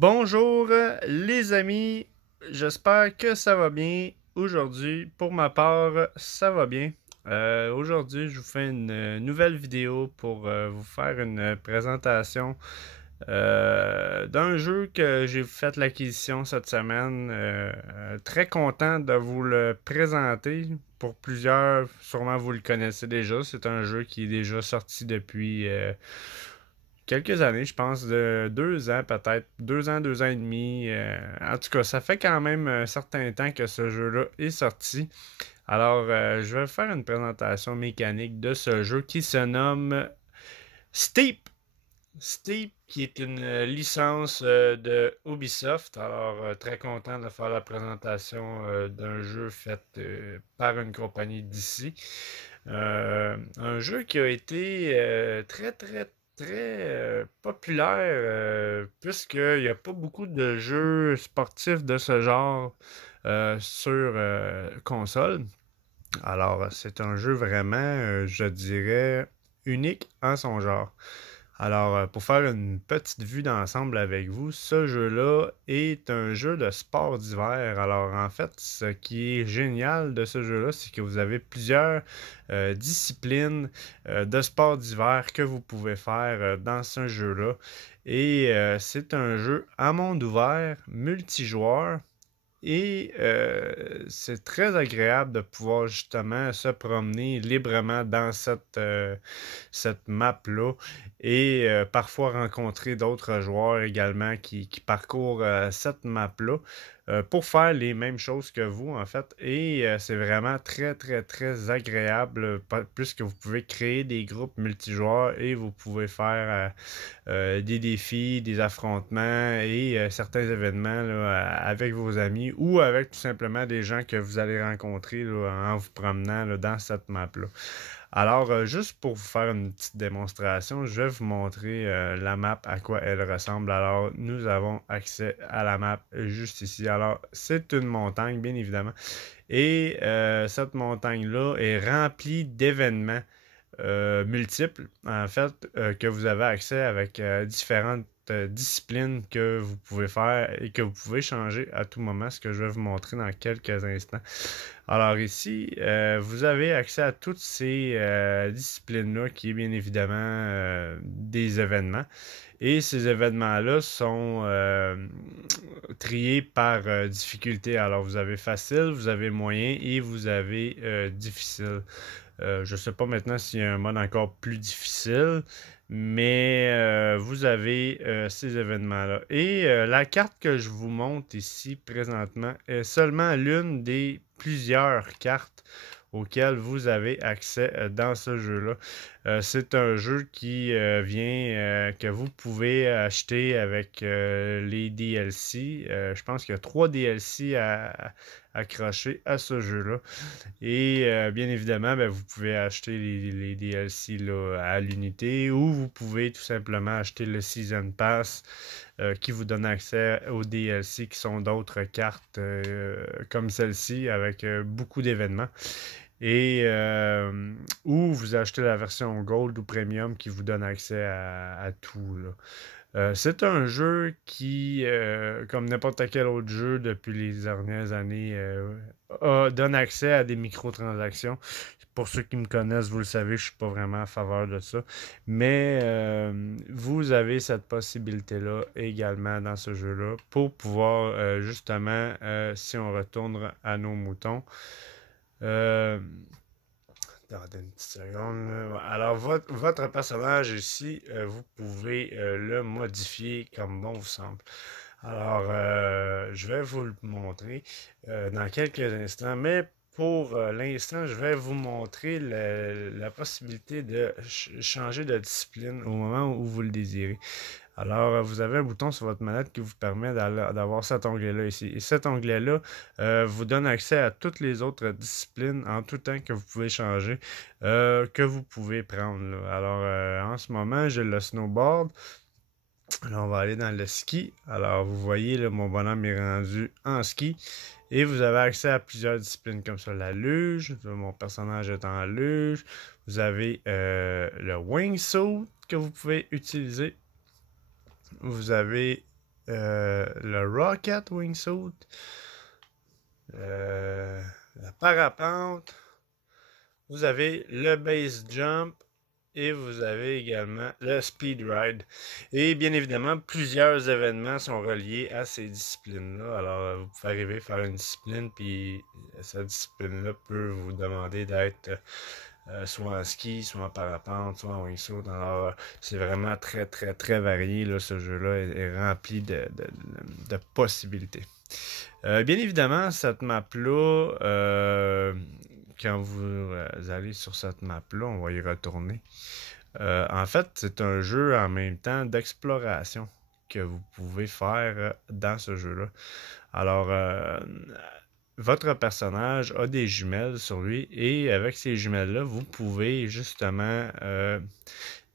Bonjour les amis, j'espère que ça va bien. Aujourd'hui, pour ma part, ça va bien. Aujourd'hui, je vous fais une nouvelle vidéo pour vous faire une présentation d'un jeu que j'ai fait l'acquisition cette semaine. Très content de vous le présenter. Pour plusieurs, sûrement vous le connaissez déjà. C'est un jeu qui est déjà sorti depuis quelques années, je pense, de 2 ans peut-être, 2 ans, 2 ans et demi. En tout cas, ça fait quand même un certain temps que ce jeu-là est sorti. Alors, je vais faire une présentation mécanique de ce jeu qui se nomme Steep. Steep, qui est une licence de Ubisoft. Alors, très content de faire la présentation d'un jeu fait par une compagnie d'ici. Un jeu qui a été très populaire, puisqu'il n'y a pas beaucoup de jeux sportifs de ce genre sur console. Alors, c'est un jeu vraiment, je dirais, unique en son genre. Alors, pour faire une petite vue d'ensemble avec vous, ce jeu-là est un jeu de sport d'hiver. Alors, en fait, ce qui est génial de ce jeu-là, c'est que vous avez plusieurs disciplines de sport d'hiver que vous pouvez faire dans ce jeu-là. Et c'est un jeu à monde ouvert, multijoueur. Et c'est très agréable de pouvoir justement se promener librement dans cette map-là et parfois rencontrer d'autres joueurs également qui parcourent cette map-là pour faire les mêmes choses que vous en fait. Et c'est vraiment très agréable puisque vous pouvez créer des groupes multijoueurs et vous pouvez faire des défis, des affrontements et certains événements là, avec vos amis ou avec tout simplement des gens que vous allez rencontrer là, en vous promenant là, dans cette map-là. Alors, juste pour vous faire une petite démonstration, je vais vous montrer la map, à quoi elle ressemble. Alors, nous avons accès à la map juste ici. Alors, c'est une montagne, bien évidemment. Et cette montagne-là est remplie d'événements multiples, en fait, que vous avez accès avec différentes disciplines que vous pouvez faire et que vous pouvez changer à tout moment, ce que je vais vous montrer dans quelques instants. Alors ici, vous avez accès à toutes ces disciplines-là qui est bien évidemment des événements. Et ces événements-là sont triés par difficulté. Alors vous avez facile, vous avez moyen et vous avez difficile. Je ne sais pas maintenant s'il y a un mode encore plus difficile, mais vous avez ces événements-là. Et la carte que je vous montre ici présentement est seulement l'une des plusieurs cartes auxquelles vous avez accès dans ce jeu-là. C'est un jeu qui vient, que vous pouvez acheter avec les DLC. Je pense qu'il y a 3 DLC à accrocher à ce jeu-là. Et bien évidemment, ben, vous pouvez acheter les DLC là, à l'unité ou vous pouvez tout simplement acheter le Season Pass qui vous donne accès aux DLC qui sont d'autres cartes comme celle-ci avec beaucoup d'événements. Et ou vous achetez la version Gold ou Premium qui vous donne accès à tout. Là. C'est un jeu qui, comme n'importe quel autre jeu depuis les dernières années, donne accès à des microtransactions. Pour ceux qui me connaissent, vous le savez, je suis pas vraiment en faveur de ça. Mais vous avez cette possibilité-là également dans ce jeu-là pour pouvoir justement, si on retourne à nos moutons, euh, attendez une petite seconde. Là. Alors, votre personnage ici, vous pouvez le modifier comme bon vous semble. Alors, je vais vous le montrer dans quelques instants, mais pour l'instant, je vais vous montrer la possibilité de changer de discipline au moment où vous le désirez. Alors, vous avez un bouton sur votre manette qui vous permet d'avoir cet onglet-là ici. Et cet onglet-là vous donne accès à toutes les autres disciplines en tout temps que vous pouvez changer, que vous pouvez prendre. Là. Alors, en ce moment, j'ai le snowboard. Alors, on va aller dans le ski. Alors, vous voyez, là, mon bonhomme est rendu en ski. Et vous avez accès à plusieurs disciplines comme ça. La luge, mon personnage est en luge. Vous avez le wingsuit que vous pouvez utiliser. Vous avez le Rocket Wingsuit, la parapente, vous avez le base jump et vous avez également le speed ride. Et bien évidemment, plusieurs événements sont reliés à ces disciplines-là. Alors, vous pouvez arriver à faire une discipline, puis cette discipline-là peut vous demander d'être soit en ski, soit en parapente, soit en wingsuit. Alors, c'est vraiment très, très, très varié. Là, ce jeu-là est rempli de possibilités. Bien évidemment, cette map-là, quand vous allez sur cette map-là, on va y retourner. En fait, c'est un jeu en même temps d'exploration que vous pouvez faire dans ce jeu-là. Alors, votre personnage a des jumelles sur lui et avec ces jumelles-là, vous pouvez justement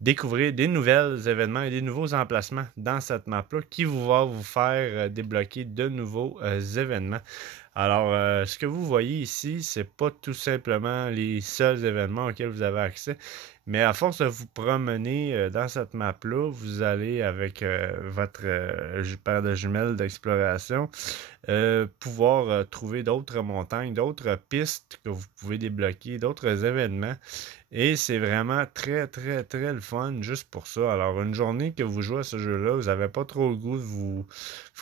découvrir des nouveaux événements et des nouveaux emplacements dans cette map-là qui va vous faire débloquer de nouveaux événements. Alors, ce que vous voyez ici, c'est pas tout simplement les seuls événements auxquels vous avez accès, mais à force de vous promener dans cette map-là, vous allez avec votre paire de jumelles d'exploration pouvoir trouver d'autres montagnes, d'autres pistes que vous pouvez débloquer, d'autres événements. Et c'est vraiment très, très, très le fun juste pour ça. Alors, une journée que vous jouez à ce jeu-là, vous n'avez pas trop le goût de vous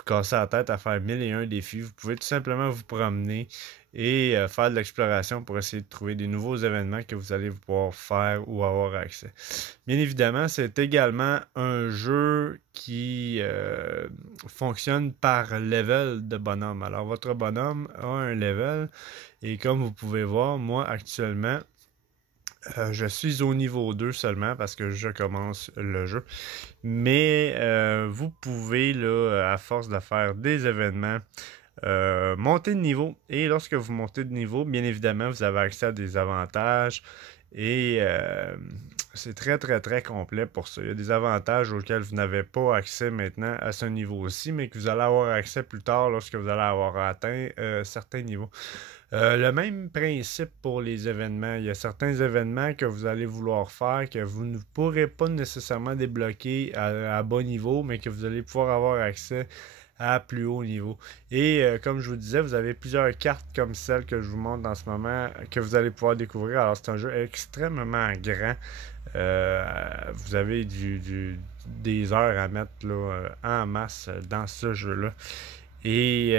casser la tête à faire 1001 défis. Vous pouvez tout simplement vous promener et faire de l'exploration pour essayer de trouver des nouveaux événements que vous allez pouvoir faire ou avoir accès. Bien évidemment, c'est également un jeu qui fonctionne par level de bonhomme. Alors, votre bonhomme a un level et comme vous pouvez voir, moi actuellement, je suis au niveau 2 seulement parce que je commence le jeu. Mais vous pouvez, là, à force de faire des événements, monter de niveau. Et lorsque vous montez de niveau, bien évidemment, vous avez accès à des avantages. Et c'est très, très, très complet pour ça. Il y a des avantages auxquels vous n'avez pas accès maintenant à ce niveau-ci, mais que vous allez avoir accès plus tard lorsque vous allez avoir atteint certains niveaux. Le même principe pour les événements. Il y a certains événements que vous allez vouloir faire que vous ne pourrez pas nécessairement débloquer à bas niveau, mais que vous allez pouvoir avoir accès à plus haut niveau. Et comme je vous disais, vous avez plusieurs cartes comme celle que je vous montre en ce moment que vous allez pouvoir découvrir. Alors c'est un jeu extrêmement grand. Vous avez des heures à mettre là, en masse dans ce jeu-là. Et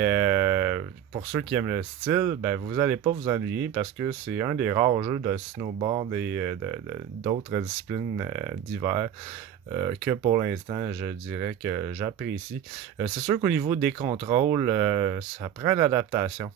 pour ceux qui aiment le style, ben, vous n'allez pas vous ennuyer parce que c'est un des rares jeux de snowboard et d'autres disciplines d'hiver que pour l'instant, je dirais que j'apprécie. C'est sûr qu'au niveau des contrôles, ça prend l'adaptation.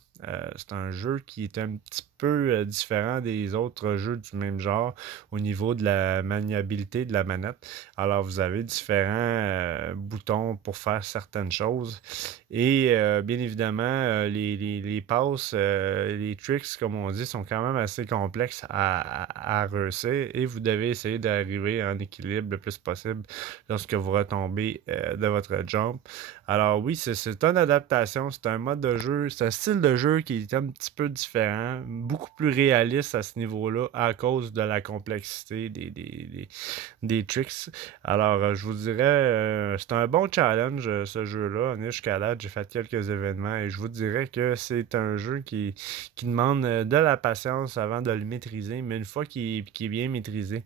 C'est un jeu qui est un petit peu différent des autres jeux du même genre au niveau de la maniabilité de la manette. Alors, vous avez différents boutons pour faire certaines choses. Et bien évidemment, les passes, les tricks, comme on dit, sont quand même assez complexes à réussir et vous devez essayer d'arriver en équilibre le plus possible lorsque vous retombez de votre jump. Alors oui, c'est une adaptation, c'est un mode de jeu, c'est un style de jeu qui est un petit peu différent, beaucoup plus réaliste à ce niveau-là à cause de la complexité des tricks. Alors je vous dirais, c'est un bon challenge ce jeu-là. On est jusqu'à là, j'ai fait quelques événements et je vous dirais que c'est un jeu qui demande de la patience avant de le maîtriser, mais une fois qu'il est bien maîtrisé,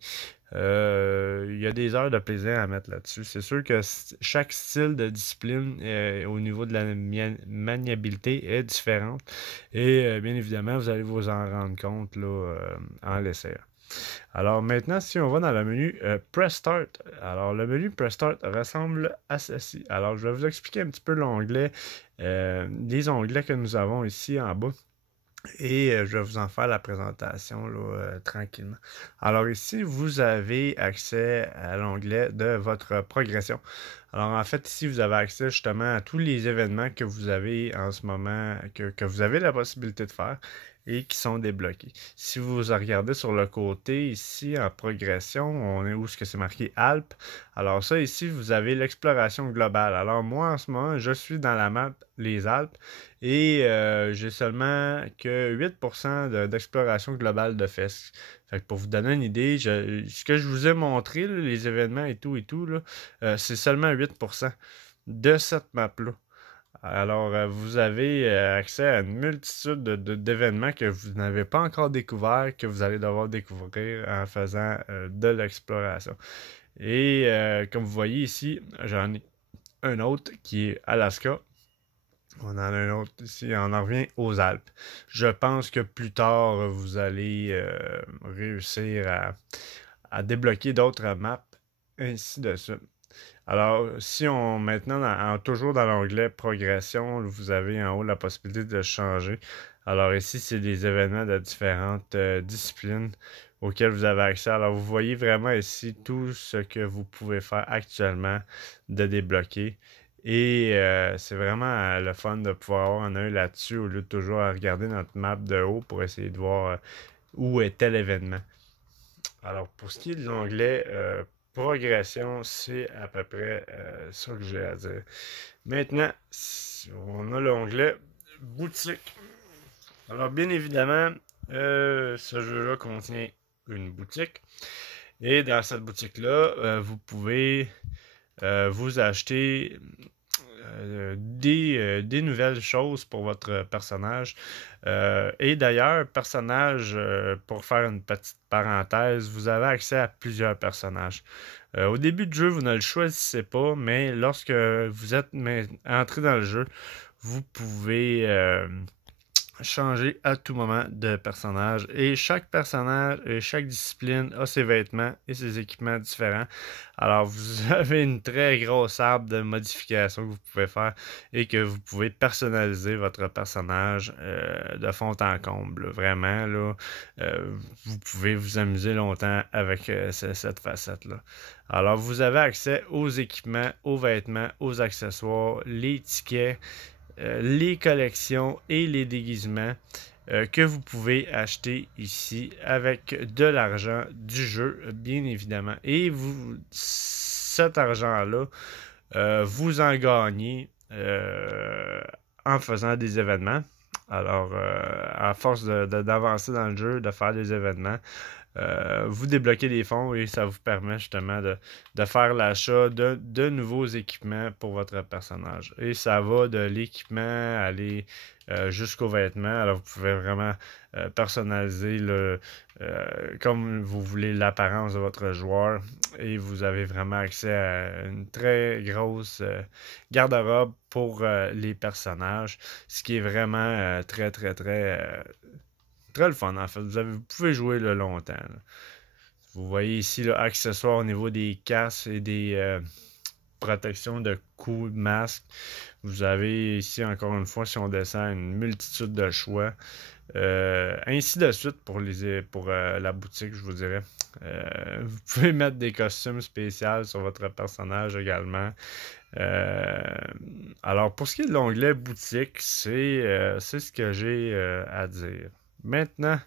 il y a des heures de plaisir à mettre là-dessus. C'est sûr que chaque style de discipline au niveau de la maniabilité est différente. Et bien évidemment, vous allez vous en rendre compte là, en l'essayant. Alors maintenant, si on va dans le menu Press Start, alors le menu Press Start ressemble à ceci. Alors je vais vous expliquer un petit peu l'onglet, les onglets que nous avons ici en bas. Et je vais vous en faire la présentation là, tranquillement. Alors ici, vous avez accès à l'onglet de votre progression. Alors en fait, ici, vous avez accès justement à tous les événements que vous avez en ce moment, que vous avez la possibilité de faire et qui sont débloqués. Si vous regardez sur le côté ici en progression, on est où est-ce que c'est marqué Alpes. Alors ça ici, vous avez l'exploration globale. Alors moi en ce moment, je suis dans la map les Alpes et j'ai seulement que 8% d'exploration globale de fesses. Fait que pour vous donner une idée, ce que je vous ai montré, là, les événements et tout, là, c'est seulement 8%. de cette map-là. Alors, vous avez accès à une multitude d'événements que vous n'avez pas encore découvert, que vous allez devoir découvrir en faisant de l'exploration. Et comme vous voyez ici, j'en ai un autre qui est Alaska. On en a un autre ici, on en revient aux Alpes. Je pense que plus tard, vous allez réussir à débloquer d'autres maps, ainsi de suite. Alors, si on maintenant, toujours dans l'onglet progression, vous avez en haut la possibilité de changer. Alors ici, c'est des événements de différentes disciplines auxquels vous avez accès. Alors, vous voyez vraiment ici tout ce que vous pouvez faire actuellement de débloquer. Et c'est vraiment le fun de pouvoir avoir un œil là-dessus au lieu de toujours regarder notre map de haut pour essayer de voir où est tel événement. Alors, pour ce qui est de l'onglet progression, c'est à peu près ça que j'ai à dire. Maintenant, on a l'onglet boutique. Alors, bien évidemment, ce jeu-là contient une boutique. Et dans cette boutique-là, vous pouvez vous acheter des nouvelles choses pour votre personnage. Et d'ailleurs, personnage, pour faire une petite parenthèse, vous avez accès à plusieurs personnages. Au début du jeu, vous ne le choisissez pas, mais lorsque vous êtes entré dans le jeu, vous pouvez changer à tout moment de personnage. Et chaque personnage et chaque discipline a ses vêtements et ses équipements différents. Alors, vous avez une très grosse arbre de modifications que vous pouvez faire et que vous pouvez personnaliser votre personnage de fond en comble. Vraiment, là, vous pouvez vous amuser longtemps avec cette facette-là. Alors, vous avez accès aux équipements, aux vêtements, aux accessoires, les tickets, les collections et les déguisements que vous pouvez acheter ici avec de l'argent du jeu, bien évidemment. Et cet argent-là, vous en gagnez en faisant des événements. Alors, à force d'avancer dans le jeu, de faire des événements, vous débloquez des fonds et ça vous permet justement de faire l'achat de nouveaux équipements pour votre personnage. Et ça va de l'équipement aller jusqu'aux vêtements. Alors vous pouvez vraiment personnaliser comme vous voulez l'apparence de votre joueur et vous avez vraiment accès à une très grosse garde-robe pour les personnages, ce qui est vraiment très très très très le fun en fait. Vous pouvez jouer le longtemps. Là. Vous voyez ici l'accessoire au niveau des casques et des protections de coups, de masque. Vous avez ici encore une fois, si on descend, une multitude de choix. Ainsi de suite pour la boutique, je vous dirais. Vous pouvez mettre des costumes spéciaux sur votre personnage également. Alors, pour ce qui est de l'onglet boutique, c'est ce que j'ai à dire. Maintenant,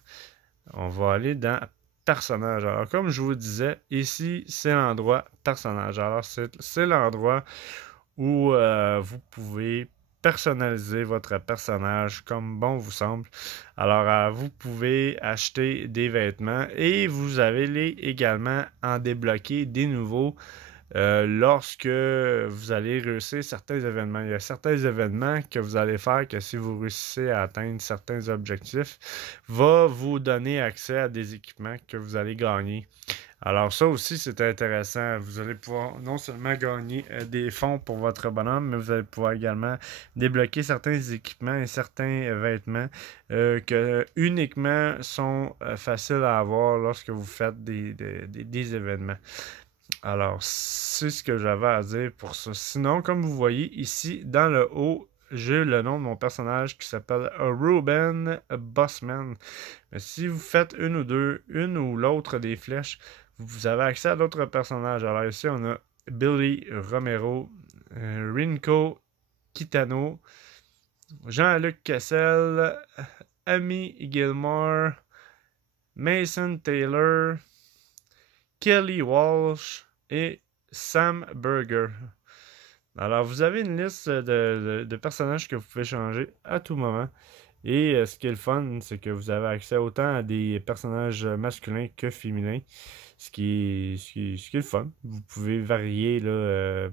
on va aller dans personnage. Alors, comme je vous disais, ici, c'est l'endroit personnage. Alors, c'est l'endroit où vous pouvez personnaliser votre personnage comme bon vous semble. Alors, vous pouvez acheter des vêtements et vous allez également en débloquer des nouveaux lorsque vous allez réussir certains événements. Il y a certains événements que vous allez faire que si vous réussissez à atteindre certains objectifs, va vous donner accès à des équipements que vous allez gagner. Alors ça aussi, c'est intéressant. Vous allez pouvoir non seulement gagner des fonds pour votre bonhomme, mais vous allez pouvoir également débloquer certains équipements et certains vêtements que uniquement sont faciles à avoir lorsque vous faites des événements. Alors, c'est ce que j'avais à dire pour ça. Sinon, comme vous voyez ici, dans le haut, j'ai le nom de mon personnage qui s'appelle Ruben Bossman. Mais si vous faites une ou l'autre des flèches, vous avez accès à d'autres personnages. Alors ici, on a Billy Romero, Rinko Kitano, Jean-Luc Kessel, Amy Gilmore, Mason Taylor, Kelly Walsh et Sam Burger. Alors, vous avez une liste de personnages que vous pouvez changer à tout moment. Et ce qui est le fun, c'est que vous avez accès autant à des personnages masculins que féminins. Ce qui est le fun. Vous pouvez varier là,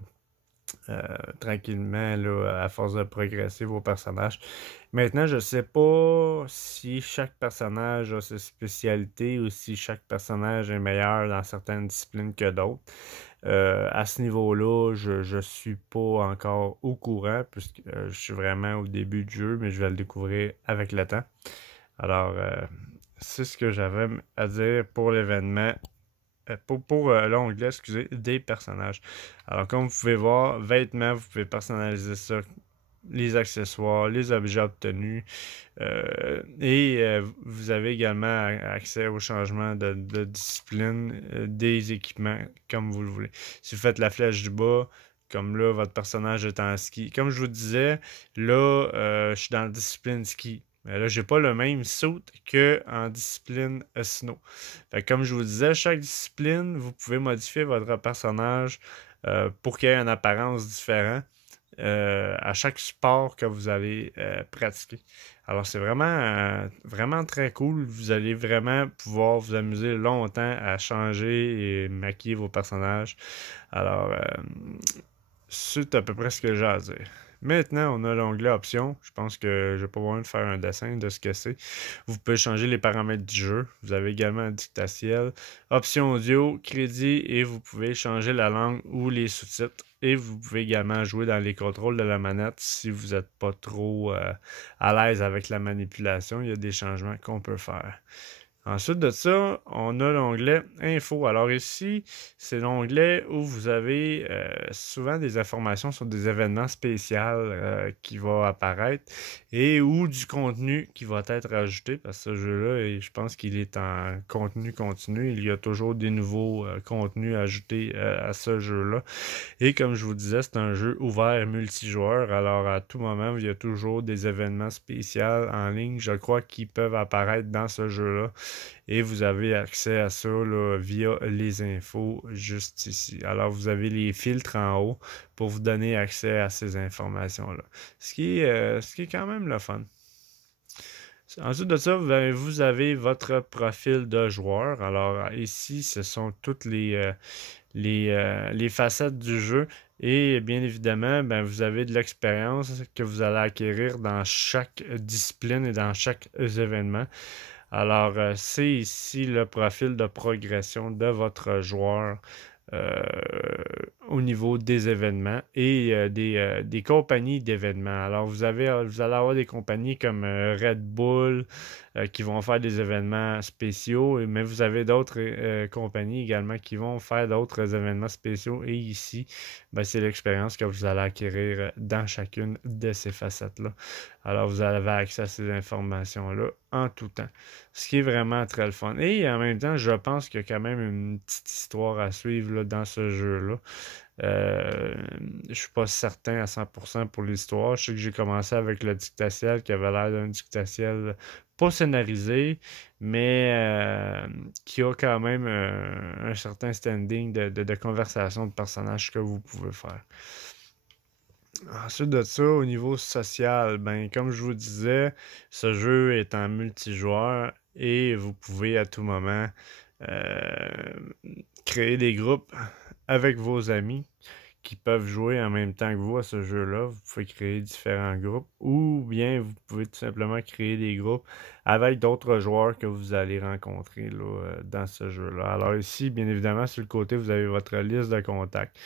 tranquillement, là, à force de progresser vos personnages. Maintenant, je sais pas si chaque personnage a ses spécialités ou si chaque personnage est meilleur dans certaines disciplines que d'autres. À ce niveau-là, je suis pas encore au courant puisque je suis vraiment au début du jeu, mais je vais le découvrir avec le temps. Alors, c'est ce que j'avais à dire pour l'événement pour l'onglet, excusez, des personnages. Alors, comme vous pouvez voir, vêtements, vous pouvez personnaliser ça, les accessoires, les objets obtenus, et vous avez également accès au changement de discipline des équipements, comme vous le voulez. Si vous faites la flèche du bas, comme là, votre personnage est en ski. Comme je vous disais, là, je suis dans la discipline ski. Mais là, j'ai pas le même saut qu'en discipline snow. Fait que comme je vous disais, chaque discipline, vous pouvez modifier votre personnage pour qu'il ait une apparence différente à chaque sport que vous allez pratiquer. Alors, c'est vraiment très cool. Vous allez vraiment pouvoir vous amuser longtemps à changer et maquiller vos personnages. Alors, c'est à peu près ce que j'ai à dire. Maintenant, on a l'onglet options. Je pense que je vais pas besoin de faire un dessin de ce que c'est. Vous pouvez changer les paramètres du jeu. Vous avez également un dictatiel, options audio, crédit et vous pouvez changer la langue ou les sous-titres. Et vous pouvez également jouer dans les contrôles de la manette si vous n'êtes pas trop à l'aise avec la manipulation. Il y a des changements qu'on peut faire. Ensuite de ça, on a l'onglet Info. Alors ici, c'est l'onglet où vous avez souvent des informations sur des événements spéciaux qui vont apparaître et ou du contenu qui va être ajouté parce que ce jeu-là, et je pense qu'il est en contenu continu. Il y a toujours des nouveaux contenus ajoutés à ce jeu-là. Et comme je vous disais, c'est un jeu ouvert multijoueur. Alors à tout moment, il y a toujours des événements spéciaux en ligne, je crois, qui peuvent apparaître dans ce jeu-là. Et vous avez accès à ça là, via les infos juste ici. Alors, vous avez les filtres en haut pour vous donner accès à ces informations-là. Ce qui est quand même le fun. Ensuite de ça, vous avez votre profil de joueur. Alors, ici, ce sont toutes les facettes du jeu. Et bien évidemment, ben, vous avez de l'expérience que vous allez acquérir dans chaque discipline et dans chaque événement. Alors, c'est ici le profil de progression de votre joueur euh, au niveau des événements et des compagnies d'événements. Alors, vous allez avoir des compagnies comme Red Bull qui vont faire des événements spéciaux, mais vous avez d'autres compagnies également qui vont faire d'autres événements spéciaux. Et ici, ben, c'est l'expérience que vous allez acquérir dans chacune de ces facettes-là. Alors, vous avez accès à ces informations-là en tout temps. Ce qui est vraiment très le fun. Et en même temps, je pense qu'il y a quand même une petite histoire à suivre là, dans ce jeu-là. Euh, je suis pas certain à 100% pour l'histoire. Je sais que j'ai commencé avec le dictatiel qui avait l'air d'un dictatiel pas scénarisé, mais qui a quand même un certain standing de conversation de personnages que vous pouvez faire. Ensuite de ça, au niveau social, ben, comme je vous disais, ce jeu est en multijoueur et vous pouvez à tout moment euh, créer des groupes avec vos amis qui peuvent jouer en même temps que vous à ce jeu-là. Vous pouvez créer différents groupes ou bien vous pouvez tout simplement créer des groupes avec d'autres joueurs que vous allez rencontrer là, dans ce jeu-là. Alors ici, bien évidemment, sur le côté, vous avez votre liste de contacts.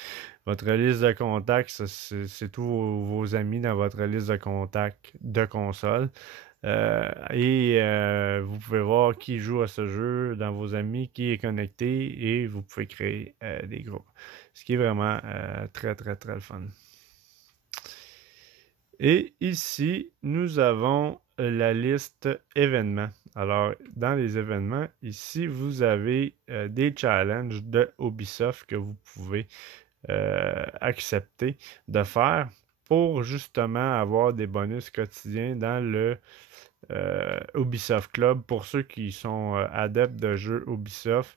Votre liste de contacts, c'est tous vos amis dans votre liste de contacts de console. Et vous pouvez voir qui joue à ce jeu dans vos amis, qui est connecté, et vous pouvez créer des groupes. Ce qui est vraiment très, très, très le fun. Et ici, nous avons la liste événements. Alors, dans les événements, ici, vous avez des challenges de Ubisoft que vous pouvez accepter de faire pour justement avoir des bonus quotidiens dans le Ubisoft Club. Pour ceux qui sont adeptes de jeux Ubisoft,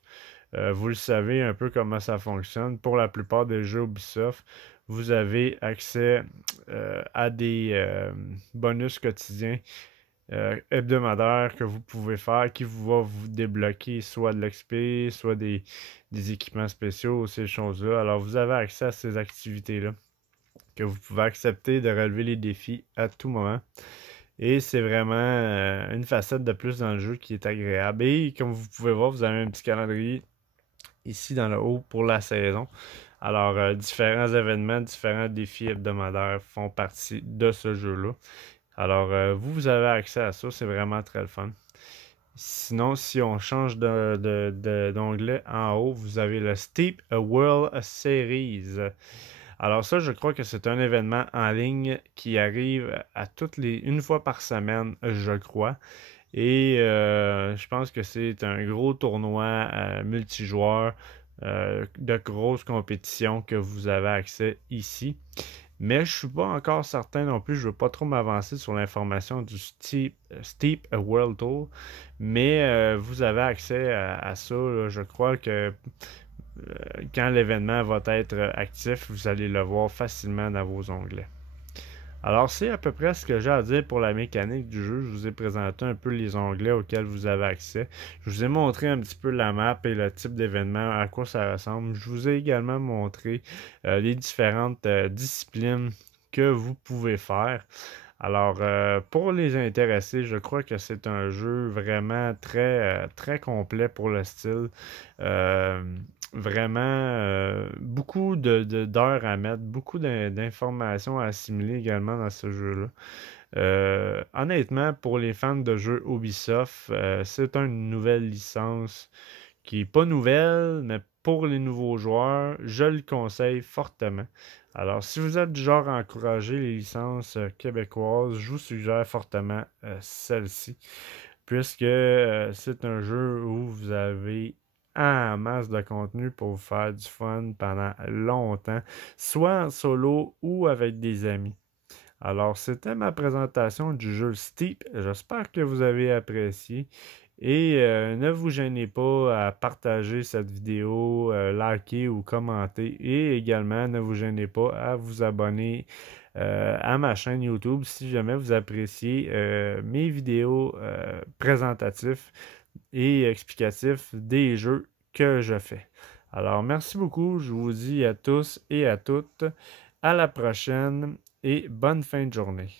vous le savez un peu comment ça fonctionne. Pour la plupart des jeux Ubisoft, vous avez accès à des bonus quotidiens hebdomadaires que vous pouvez faire qui va vous débloquer soit de l'XP, soit des équipements spéciaux, ces choses-là. Alors, vous avez accès à ces activités-là. que vous pouvez accepter de relever les défis à tout moment. Et c'est vraiment une facette de plus dans le jeu qui est agréable. Et comme vous pouvez voir, vous avez un petit calendrier ici dans le haut pour la saison. Alors, différents événements, différents défis hebdomadaires font partie de ce jeu-là. Alors, vous avez accès à ça, c'est vraiment très le fun. Sinon, si on change d'onglet en haut, vous avez le Steep World Series. Alors ça, je crois que c'est un événement en ligne qui arrive à une fois par semaine, je crois. Et je pense que c'est un gros tournoi multijoueur de grosse compétition que vous avez accès ici. Mais je suis pas encore certain non plus, je veux pas trop m'avancer sur l'information du Steep World Tour, mais vous avez accès à ça, là. Je crois que quand l'événement va être actif, vous allez le voir facilement dans vos onglets. Alors, c'est à peu près ce que j'ai à dire pour la mécanique du jeu. Je vous ai présenté un peu les onglets auxquels vous avez accès. Je vous ai montré un petit peu la map et le type d'événement, à quoi ça ressemble. Je vous ai également montré les différentes disciplines que vous pouvez faire. Alors, pour les intéressés, je crois que c'est un jeu vraiment très complet pour le style. Euh, Vraiment beaucoup d'heures à mettre, beaucoup d'informations à assimiler également dans ce jeu-là. Honnêtement, pour les fans de jeux Ubisoft, c'est une nouvelle licence qui n'est pas nouvelle, mais pour les nouveaux joueurs, je le conseille fortement. Alors, si vous êtes du genre à encourager les licences québécoises, je vous suggère fortement celle-ci, puisque c'est un jeu où vous avez en masse de contenu pour vous faire du fun pendant longtemps, soit en solo ou avec des amis. Alors, c'était ma présentation du jeu Steep. J'espère que vous avez apprécié. Et ne vous gênez pas à partager cette vidéo, liker ou commenter. Et également, ne vous gênez pas à vous abonner à ma chaîne YouTube si jamais vous appréciez mes vidéos présentatifs et explicatifs des jeux que je fais. Alors, merci beaucoup. Je vous dis à tous et à toutes à la prochaine et bonne fin de journée.